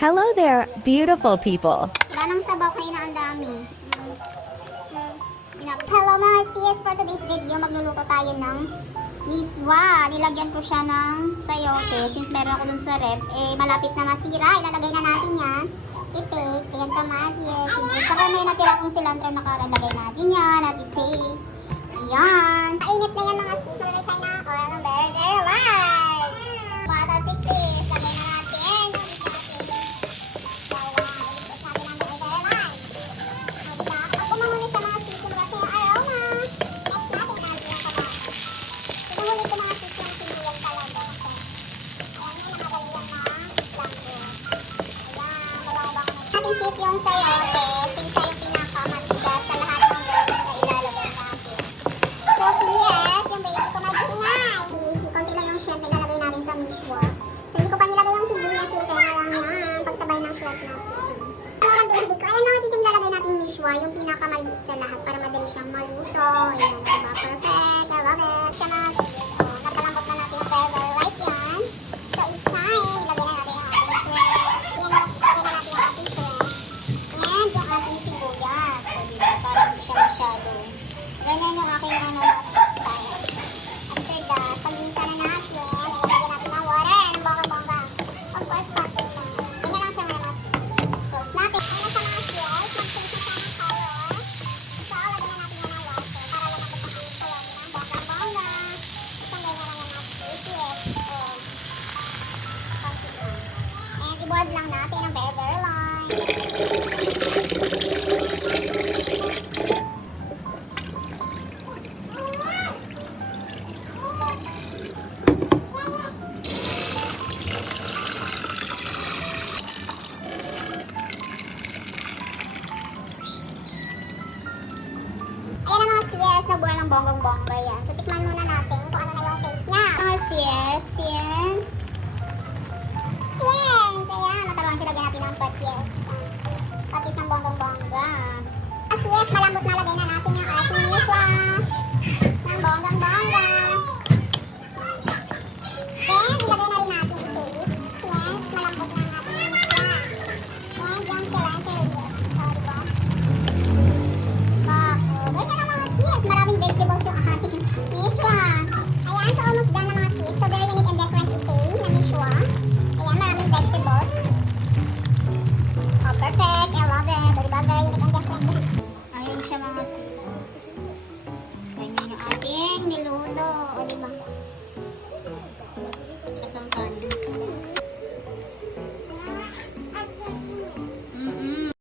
Hello there, beautiful people. Wala nang sabaw kayo na ang dami. Mm. Hello mga sis, for today's video, magluluto tayo ng miswa. Nilagyan ko siya ng sayote. Since meron ako dun sa rep, eh malapit na masira. Ilalagay na natin yan. Itik, ayan kamatis. Saka may natira akong cilantro na karalagay natin yan. At itik. Ayan. Baby ko. Ayan mga sis yung nilalagay natin mishwa, yung pinakamaliit sa lahat para madali siyang maluto. Ayan, diba? Perfect. I-boiled lang natin ng very, very long. Ayan ang mga CS na buwan ng bonggong-bongga yan. So, tikman muna natin. manusdan na mga sis. So, very unique and different eating na Mishwa. Ayan, maraming vegetables. Oh, perfect. I love it. O, diba? Very unique and different. Ayan siya mga sis. Ganyan yung ating niluto. O, diba?